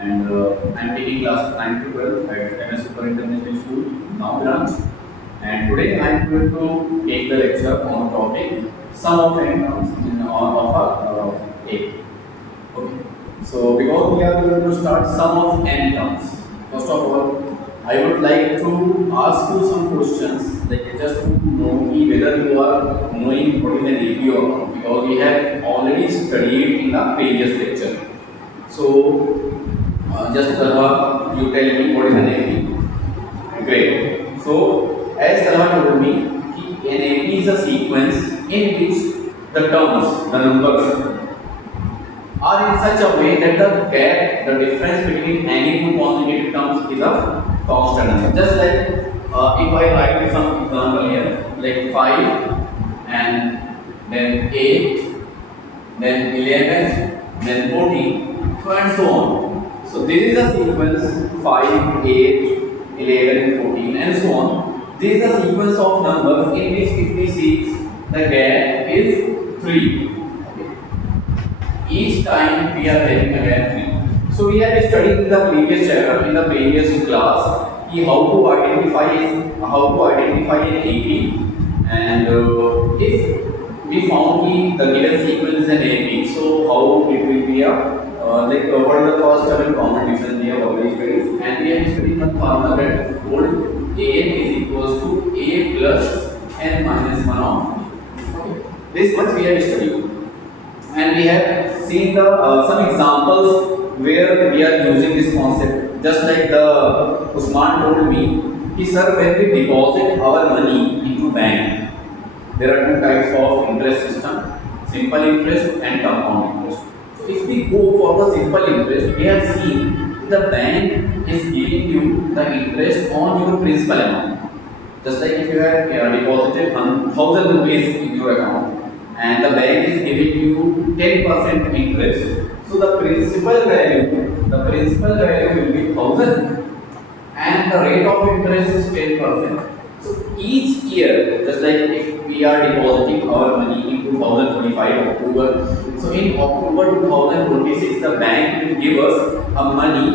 and I'm taking class 9 to 12 at MS Super International School, now branch. And today I'm going to take the lecture on topic sum of n terms in of a A. Okay. So because we are going to start sum of n terms, first of all, I would like to ask you some questions, like just to know whether you are knowing what is an AP or not, because we have already studied in the previous lecture. So just you tell me what is an AP. Great. So as Talha told me, an AP is a sequence in which the terms, the numbers, are in such a way that the gap, the difference between any two consecutive terms is a constant number. Just like if I write some example here, like 5 and then 8, then 11, then 14, so and so on. So this is a sequence 5, 8, 11, 14 and so on. This is a sequence of numbers in which if we see the gap is 3. Each time we are having a gap 3. So we have studied in the previous chapter, in the previous class, how to identify an AP, and if we found the given sequence is an AP, so how it will be a what is the first term in common difference we have already studied, and we have studied the formula that told A is equals to A plus n minus 1 of this much we have studied. And we have seen the some examples where we are using this concept. Just like the Usman told me, sir, when we deposit our money into bank, there are two types of interest system: simple interest and compound interest. So if we go for the simple interest, we have seen the bank is giving you the interest on your principal amount. Just like if you have deposited 1,000 rupees in your account, and the bank is giving you 10% interest, so the principal value will be 1,000 and the rate of interest is 10%. So each year, just like if we are depositing our money in 2025 October, so in October 2026 the bank will give us a money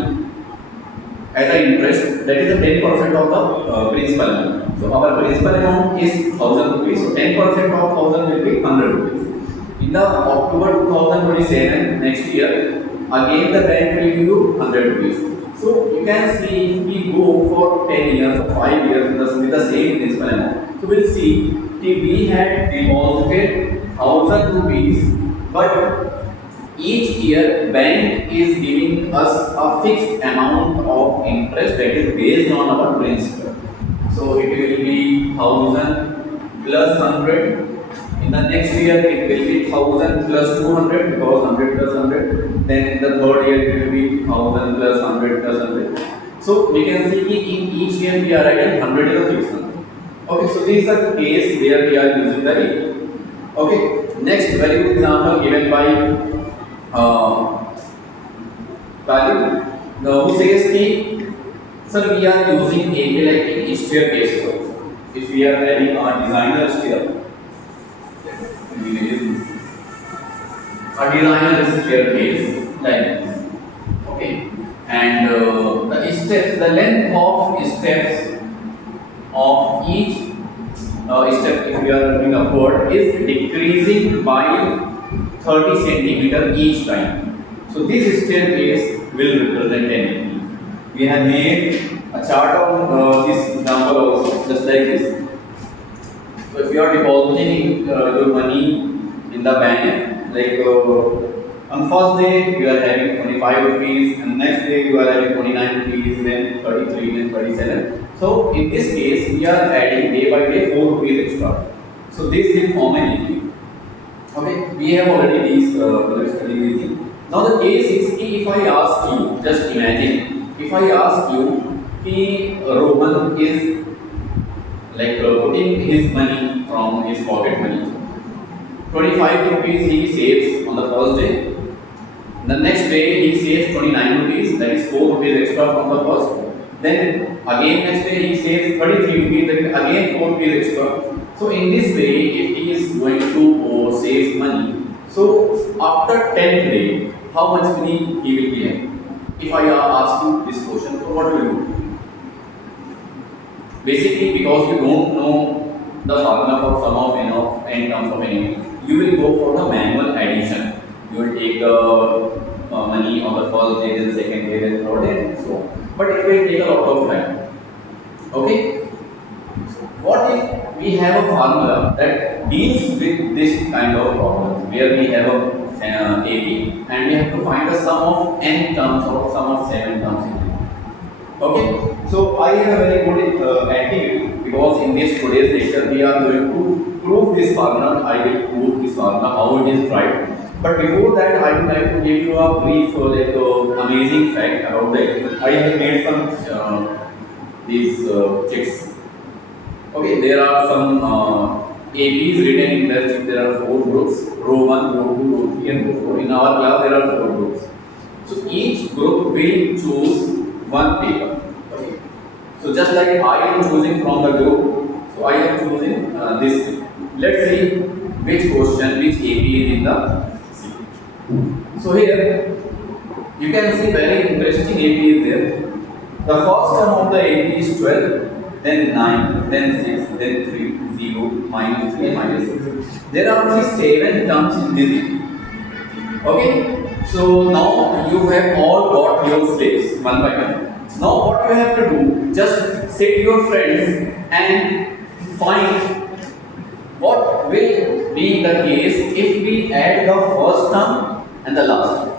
as an interest, that is a 10% of the principal amount. So our principal amount is 1,000 rupees. So 10% of 1,000 will be 100 rupees. In the October 2027 next year, again the bank will give you 100 rupees. So you can see if we go for 10 years or 5 years with the same principal amount. So we'll see if we had deposited 1,000 rupees, but each year bank is giving us a fixed amount of interest that is based on our principal. So it will be 1,000 plus 100. In the next year it will be 1,000 plus 200, because 100 plus 100. Then in the third year it will be 1,000 plus 100 plus 100. So we can see in each year we are writing 100 is a fixed number. Okay, so this is a case where we are using the rate. Okay, next very good example given by value. Now who says ki, sir, we are using AP like in staircase also. If we are having a designer staircase, like this. Okay, and the steps, the length of steps of each step, if we are moving upward, is decreasing by 30 centimeter each time. So this staircase will represent an AP. We have made a chart of this example also, just like this. So if you are depositing your money in the bank, like on first day you are having 25 rupees, and next day you are having 29 rupees, then 33, then 37. So in this case we are adding day by day 4 rupees extra. So this will form an AP. Okay, we have already these studied these things. Now the case is, if I ask you, just imagine, if I ask you, Rohan is like putting his money from his pocket money. 25 rupees he saves on the first day. The next day he saves 29 rupees, that is 4 rupees extra from the first. Then again next day he saves 33 rupees, that is again 4 rupees extra. So in this way, if he is going to save money, so after 10th day, how much money he will be having? if I ask you this question, so what will you do? Basically, because you don't know the formula for sum of n of n terms of n, you will go for the manual addition. You will take the money on the first day, then second day, then third day, and so on. But it will take a lot of time. Okay. What if we have a formula that deals with this kind of problem, where we have a AB and we have to find the sum of n terms or sum of 7 terms in it. Okay, so I have a very good activity, because in this today's lecture we are going to prove this formula. I will prove this formula how it is right. But before that, I would like to give you a brief amazing fact about it. I have made some these checks. Okay, there are some APs written in the chip. There are 4 groups: row 1, row 2, row 3, and row 4. In our class, there are 4 groups. So each group will choose one paper. Okay. So just like I am choosing from the group, so I am choosing this. Let's see which question, which AP is in the C. So here you can see very interesting AP is there. The first term of the AP is 12, then 9, then 6, then 3, 0, minus 3, and minus 6. There are only 7 terms in this AP. Okay. So now you have all got your slates one by one. Now what you have to do, just sit your friends and find what will be the case if we add the first term and the last term.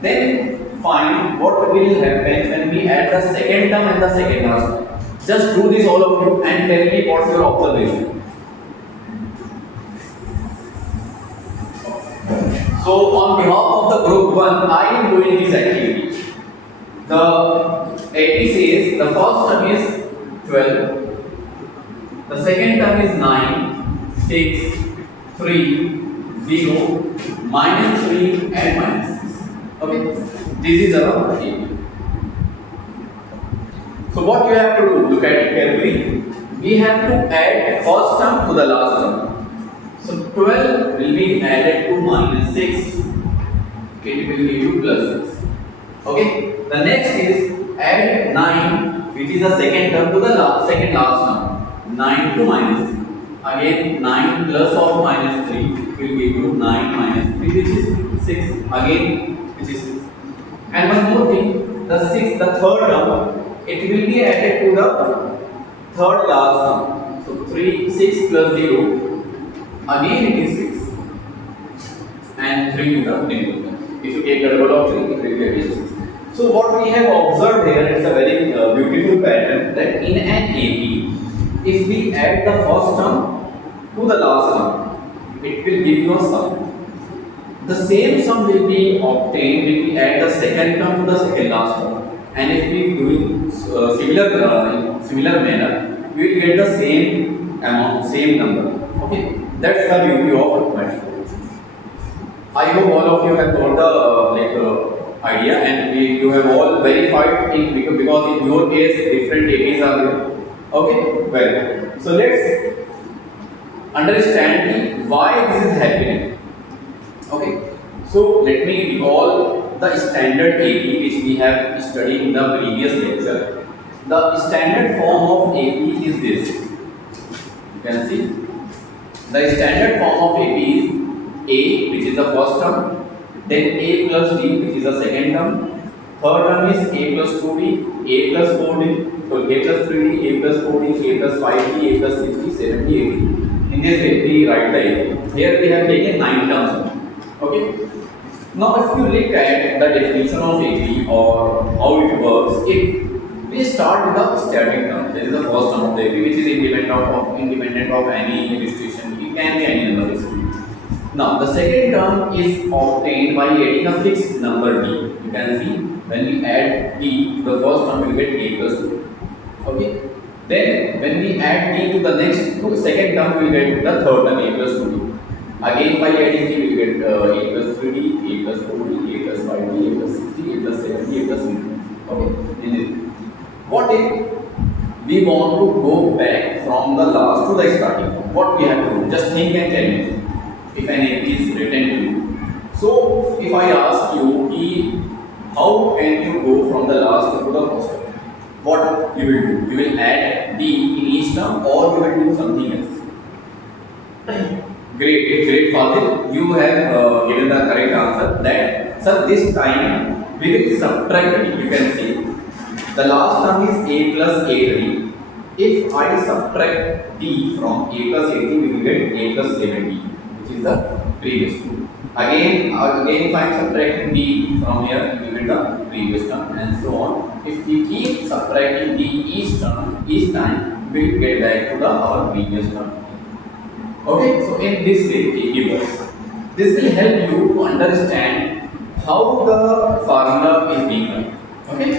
Then find what will happen when we add the second term and the second last term. Just do this all of you and tell me what's your observation. So on behalf of the group 1, I am doing this activity. The AP says the first term is 12, the second term is 9, 6, 3, 0, minus 3 and minus 6. Okay, this is our AP. So what you have to do, look at it carefully. We have to add first term to the last term. So 12 will be added to minus 6. It will give you plus 6. Okay. The next is add 9, which is the second term, to the second last term. 9 to minus 3. Again 9 plus of minus 3 will give you 9 minus 3, which is 6. Again, which is 6. And one more thing, the 6, the third term, it will be added to the third last term. So 6 plus 0. Again it is 6 and 3 to the negative term. If you take the double of 3, it will be again 6. So what we have observed here, it's a very beautiful pattern, that in an AP, if we add the first term to the last term, it will give you a sum. The same sum will be obtained if we add the second term to the second last term. And if we do similar manner, we will get the same amount, same number. Okay, that's the beauty of arithmetic. I hope all of you have got the idea, and you have all verified it, because in your case different APs are there. Okay, well, so let's understand why this is happening. Okay, so let me recall the standard AP which we have studied in the previous lecture. The standard form of AP is this. You can see the standard form of AP is A, which is the first term, then A plus D, which is the second term. Third term is A plus 2D, A plus 4D, so A plus 3D, A plus 4D, A plus 5D, A plus 60, 70, 80. In this way, we write the AP. Here we have taken 9 terms. Okay. Now, if you look at the definition of AP or how it works, we start with the static term. This is the first term of the AP, which is independent of any registration. It can be any number basically. Now, the second term is obtained by adding a fixed number D. You can see when we add D to the first term, we get A plus 2. Okay. Then, when we add D to the second term, we get the third term A plus 2D. Again, by adding D, we get A plus 3D, A plus 4D, A plus 5D, A plus 60, A plus 70, A plus 80. Okay. What if we want to go back from the last to the starting? What we have to do? Just think and tell me if an AP is written to you. So, if I ask you, how can you go from the last term to the first term? What you will do? You will add d in each term, or you will do something else. Great, Fadil. You have given the correct answer. That sir, this time we will subtract d. You can see the last term is a plus a3. If I subtract d from a plus a3, we will get a plus 70, which is the previous term. Again, if I am subtracting d from here, we will get the previous term, and so on. If we keep subtracting d each time, we will get back to our previous term. Okay, so in this way it works. This will help you to understand how the formula is being done. Okay,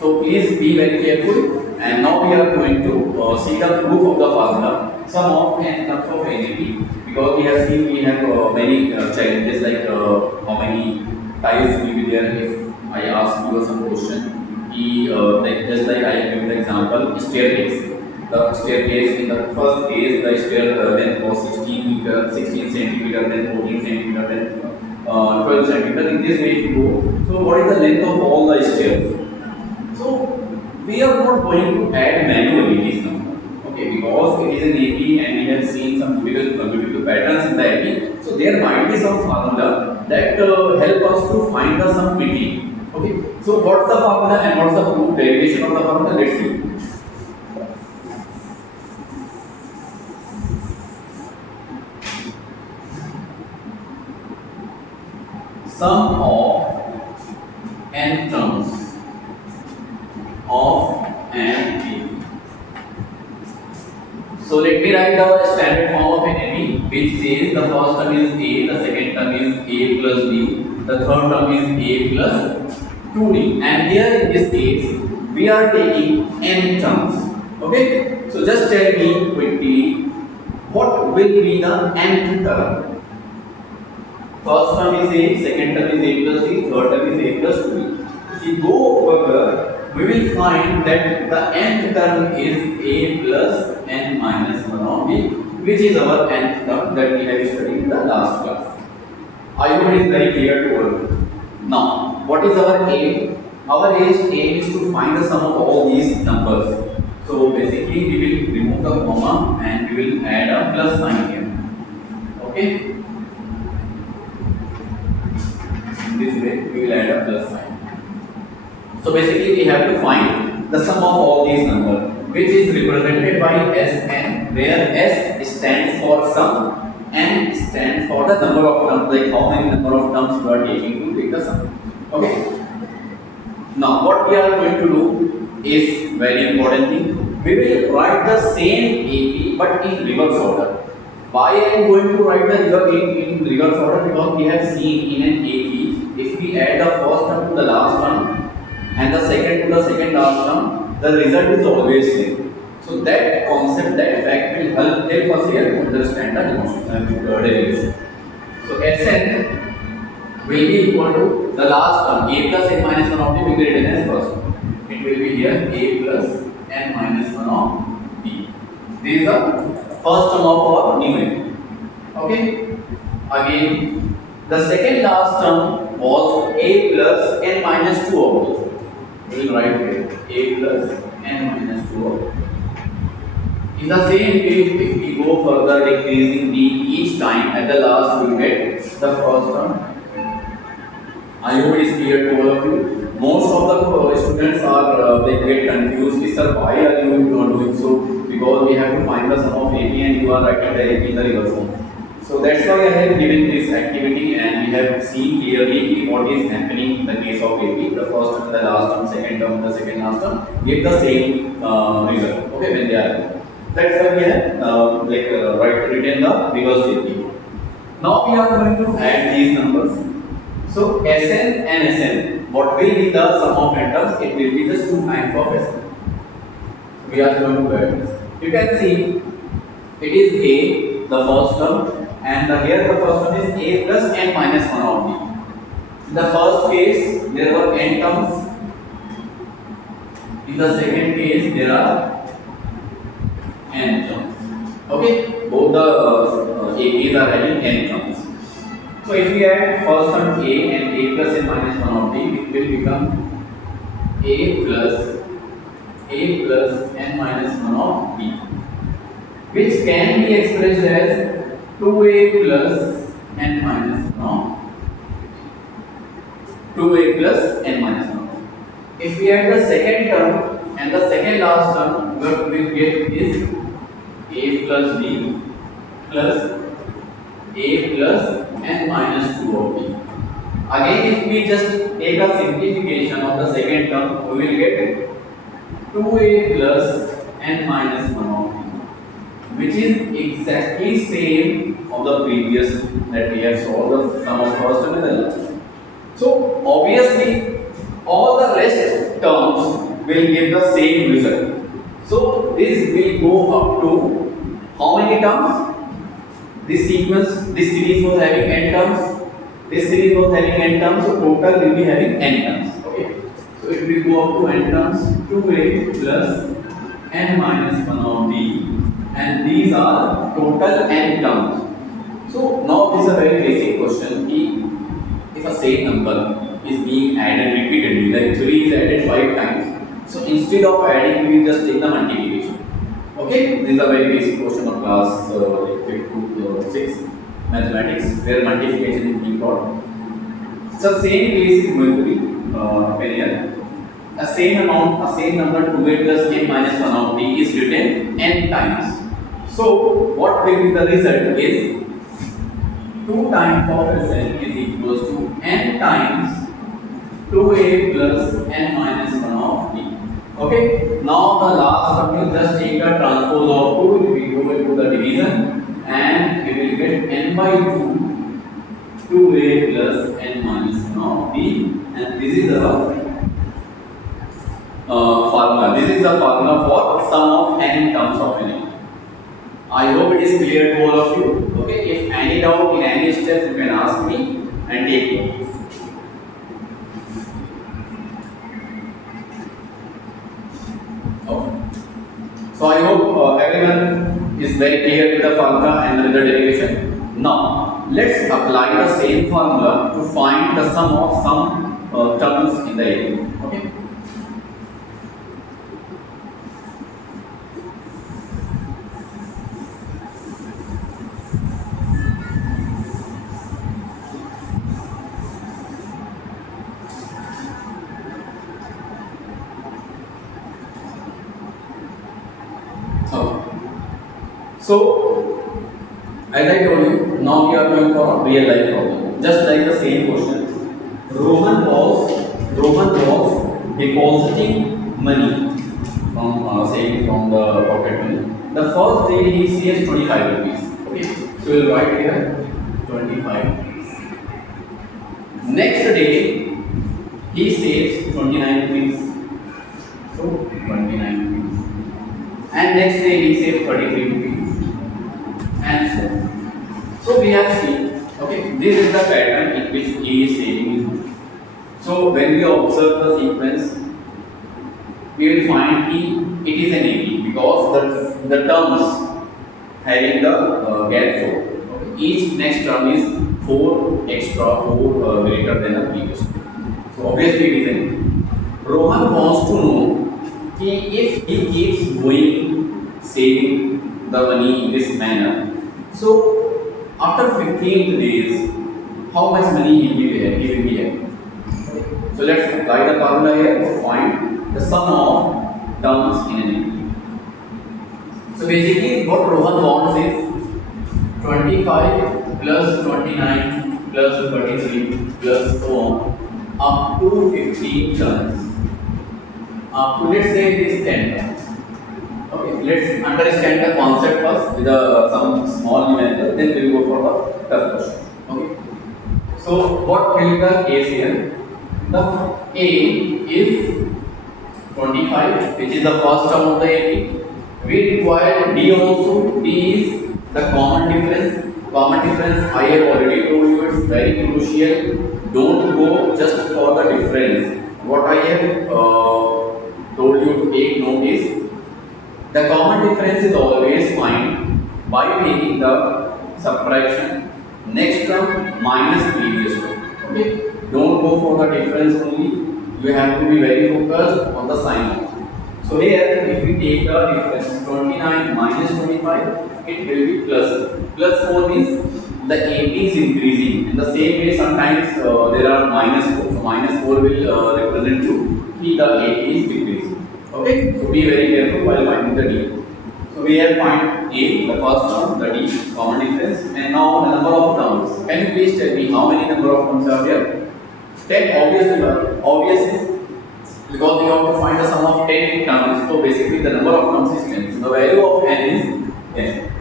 so please be very careful. And now we are going to see the proof of the formula, sum of n terms of NAP, because we have seen we have many challenges like how many tiles will be there if I ask you some question. Like just like I give the example, staircase. The staircase in the first case, the stair length was 16 centimeter, then 14 centimeter, then 12 centimeter. In this way, if you go, so what is the length of all the stairs? So we are not going to add manually this number, okay? Because it is an AP and we have seen some beautiful patterns in the AP. So there might be some formula that help us to find the sum between. Okay. So what's the formula and what's the proof derivation of the formula? Let's see. Sum of n terms of an AP. So let me write the standard form of an AP, which says the first term is a, the second term is a plus b, the third term is a plus 2d, and here in this case we are taking n terms. Okay, so just tell me quickly what will be the nth term. First term is a, second term is a plus b, third term is a plus 2b. If we go further, we will find that the nth term is a plus n minus 1 of b, which is our nth term that we have studied in the last class. I hope it is very clear to all. Now, what is our aim? Our aim is to find the sum of all these numbers. So basically, we will remove the comma and we will add a plus sign here. Okay. This way we will add a plus sign. So basically we have to find the sum of all these numbers, which is represented by Sn, where S stands for sum, N stands for the number of terms, like how many number of terms you are taking to take the sum. Okay. Now what we are going to do is very important thing. We will write the same AP but in reverse order. Why I am going to write the in reverse order? Because we have seen in an AP, if we add the first term to the last term and the second to the second last term, the result is always same. So that concept, that fact will help us here to understand the derivation. So Sn will be equal to the last term, a plus n minus 1 of t will be written as first term. It will be here a plus n minus 1 of t. This is the first term of our numerator. Okay. Again, the second last term was a plus n minus 2 of t. We will write here a plus n minus 2 of t. In the same way, if we go further decreasing d each time, at the last we will get the first term. I hope it is clear to all of you. Most of the students are they get confused. Sir, why are you doing so? Because we have to find the sum of AP and you are writing the AP in the reverse form. So that's why I have given this activity and we have seen clearly what is happening in the case of AP. The first term, the last term, second term, the second last term give the same result. Okay, when they are. That's why we have written the reverse AP. Now we are going to add these numbers. So Sn and Sn, what will be the sum of n terms? It will be just 2 times of Sn. We are going to add this. You can see it is a, the first term, and here the first term is a plus n minus 1 of b. In the first case, there were n terms. In the second case, there are n terms. Okay, both the APs are having n terms. So if we add first term a and a plus n minus 1 of b, it will become a plus n minus 1 of b, which can be expressed as 2a plus n minus 1 of 2a plus n minus 1. If we add the second term and the second last term, what we get is a plus b plus a plus n minus 2 of b. Again, if we just take a simplification of the second term, we will get 2a plus n minus 1 of b, which is exactly same of the previous that we have solved the sum of first term and the last term. So obviously all the rest terms will give the same result. So this will go up to how many terms? This series was having n terms. This series was having n terms, so total will be having n terms. Okay, so it will go up to n terms, 2a plus n minus 1 of b, and these are total n terms. So now this is a very basic question. If a same number is being added repeatedly, like 3 is added 5 times, so instead of adding, we just take the multiplication. Okay, this is a very basic question of class 5 to 6 mathematics, where multiplication is being taught. So same case is going to be here. A same number 2a plus n minus 1 of b is written n times. So what will be the result is 2 times of Sn is equals to n times 2a plus n minus 1 of b. Okay, now the last term is just take the transpose of 2, we go into the division, and we will get n by 2 2a plus n minus 1 of b, and this is the formula. This is the formula for sum of n terms of n. I hope it is clear to all of you. Okay, if any doubt in any steps, you can ask me and take notes. Okay. So I hope everyone is very clear with the formula and with the derivation. Now let's apply the same formula to find the sum of some terms in the area. Okay. So, as I told you, now we are going for a real life problem. Just like the same question. Rohan was depositing money from the pocket money. The first day he saves 25 rupees. Okay, so we'll write here 25 rupees. Next day he saves 29 rupees. So 29 rupees. And next day he saves 33 rupees. And so on. So we have seen, okay, this is the pattern in which he is saving his money. So when we observe the sequence, we will find it is an 80 because the terms having the gap 4. Okay. Each next term is 4 extra, 4 greater than the previous. So obviously it is an 80. Rohan wants to know if he keeps going saving the money in this manner. So after 15 days, how much money he will be having? So let's apply the formula here to find the sum of terms in an entity. So basically what Rohan wants is 25 plus 29 plus 33 plus so on up to 15 terms. Up to, let's say it is 10 terms. Okay, let's understand the concept first with some small numerical, then we will go for the tough question. Okay. So what will be the case here? The A is 25, which is the first term of the AP. We require D also. D is the common difference. Common difference I have already told you, it's very crucial. Don't go just for the difference. What I have told you to take note is the common difference is always found by taking the subtraction next term minus previous term. Okay, don't go for the difference only. You have to be very focused on the sign also. So here, if we take the difference 29 minus 25, it will be plus. Plus 4 means the AP is increasing. In the same way, sometimes there are minus 4. So minus 4 will represent you कि the AP is decreasing. Okay, so be very careful while finding the D. So we have find A, the first term, the D, common difference, and now the number of terms. Can you please tell me how many number of terms are there? 10, obviously, obviously, because we have to find the sum of 10 terms. So basically, the number of terms is 10. So the value of n is 10.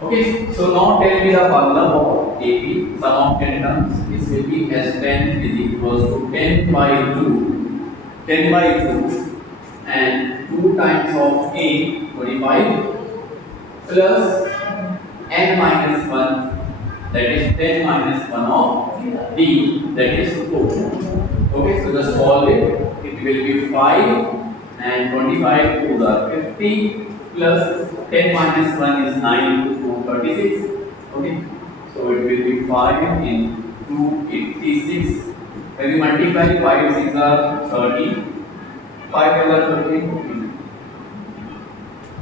Okay, so now tell me the formula for AP, sum of 10 terms. This will be S10 is equals to 10 by 2, 10 by 2, and 2 times of A, 25, plus n minus 1, that is 10 minus 1 of D, that is 4. Okay, so just solve it. It will be 5 and 25 to the 50 plus 10 minus 1 is 9 to 4, 36. Okay, so it will be 5 into 86. When you multiply 5 6 are 30, 5 are 13.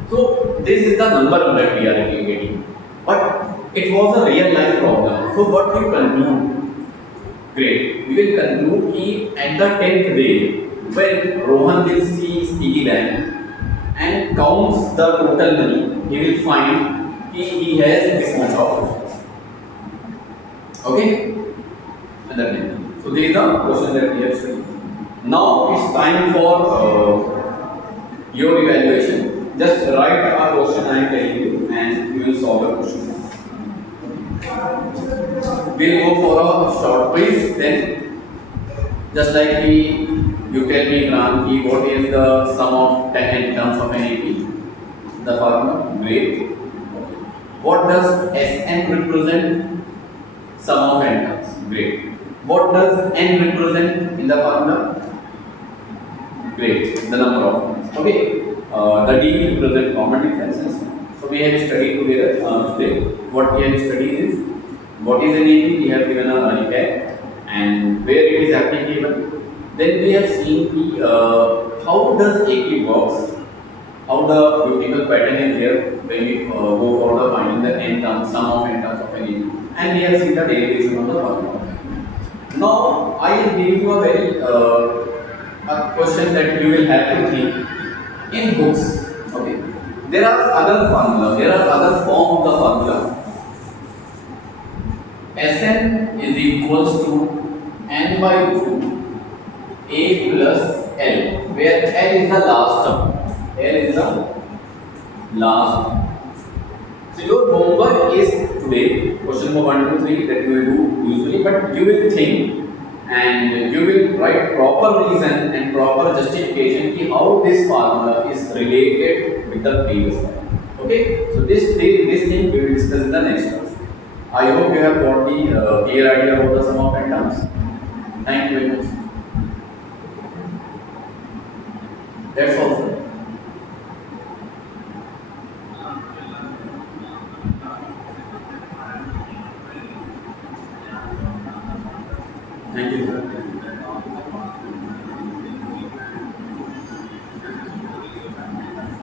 So this is the number that we are getting. But it was a real life problem. So what we conclude? Great. We will conclude कि at the 10th day, when Rohan will see his piggy bank and counts the total money, he will find कि he has this much of. Okay? Understand? So this is the question that we have studied. Now it's time for your evaluation. Just write a question I am telling you and you will solve the question. We'll go for a short quiz, then just like you tell me Ram, what is the sum of 10 in terms of NAP? The formula, great. What does Sn represent? Sum of n terms, great. What does n represent in the formula? Great, the number of terms. Okay, the D represent common differences. So we have studied together today. What we have studied is what is NAP, we have given a recap and where it is applicable. Then we have seen how does AP works, how the beautiful pattern is here when we go for the finding the n terms, sum of n terms of NAP, and we have seen the derivation of the formula. Now I am giving you a very a question that you will have to think in books. Okay, there are other formulas, there are other form of the formula. Sn is equals to n by 2 a plus l, where l is the last term. L is the last term. So your homework is today question number 1, 2, 3 that you will do usually, but you will think and you will write proper reason and proper justification ki how this formula is related with the previous one. Okay, so this thing we will discuss in the next class. I hope you have got the clear idea about the sum of n terms. Thank you very much. That's all, sir. Thank you, sir.